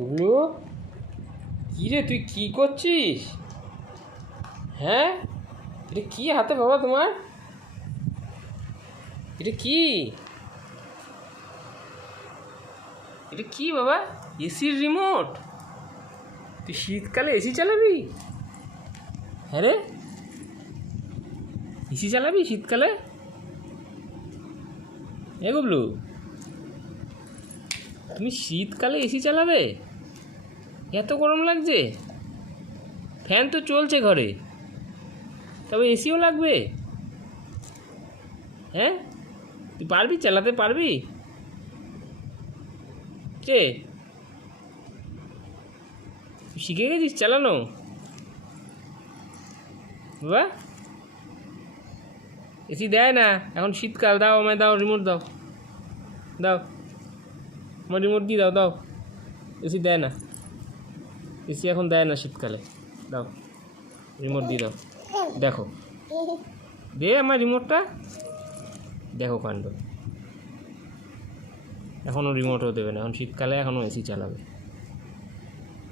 গুবলু, কী রে তুই কী করছিস? হ্যাঁ, এটা কী হাতে বাবা তোমার? এটা কি? এটা কি বাবা? এসির রিমোট? তুই শীতকালে এসি চালাবি? হ্যাঁ রে, এসি চালাবি শীতকালে? এ গুবলু, তুমি শীতকালে এসি চালাবে? এত গরম লাগছে, ফ্যান তো চলছে ঘরে, তবে এসিও লাগবে? হ্যাঁ, তুই পারবি, চালাতে পারবি? কে তুই শিখে গেছিস চালানো বাবা? এসি দেয় না এখন, শীতকাল। দাও আমায়, দাও রিমোট, দাও দাও আমার রিমোট দিয়ে দাও, দাও। এসি দেয় না, এসি এখন দেয় না শীতকালে। দাও রিমোট দিয়ে দাও। দেখো, দে আমার রিমোটটা। দেখো কাণ্ড, এখনও রিমোটও দেবে না, এখন শীতকালে এখনও এসি চালাবে।